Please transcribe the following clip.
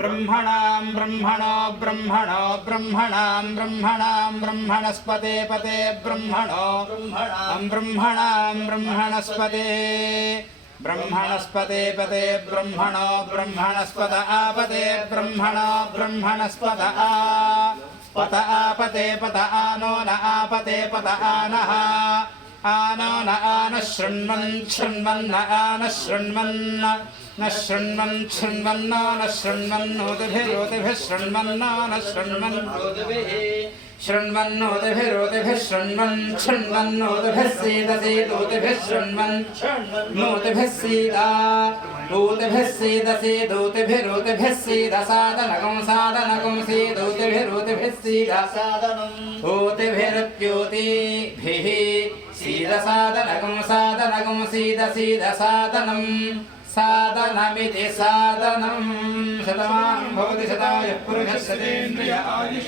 ब्रह्मणां ब्रह्मणो ब्रह्मणो ब्रह्मणां ब्रह्मणां ब्रह्मणस्पते पते ब्रह्मणो ब्रह्मणां ब्रह्मणस्पते ब्रह्मणस्पते पते ब्रह्मणो ब्रह्मणस्पत आपते ब्रह्मणो ब्रह्मणस्पत पत आपते पत आनो न आपते पत आनः आनो न आन शृण्वन् शृण्वन्न आन शृण्वन् न शृण्वन् शृण्वन्नो न शृण्वन्नोतिभिरोतिभिः शृण्वन्नो न शृण्वन् शृण्वन्नोतिभिरोतिभिः शृण्वन् शृण्वन्नोतिभिः सीदसीदोतिभिः शृण्वन् नोतिभिः सीदा ऊतिभिः सीदसीदोतिभिरोतिभिः सीदसादनगं सादनगं सीदोतिभिरोतिभिः सीदसादनम् ऊतिभिरुत्योतिभिः सीदसादनगं सादनगं सीदसीदसादनम् साधनमिति साधनं शतमानं भवति शतायुः पुरुषस्य तेन्द्रिय आयुः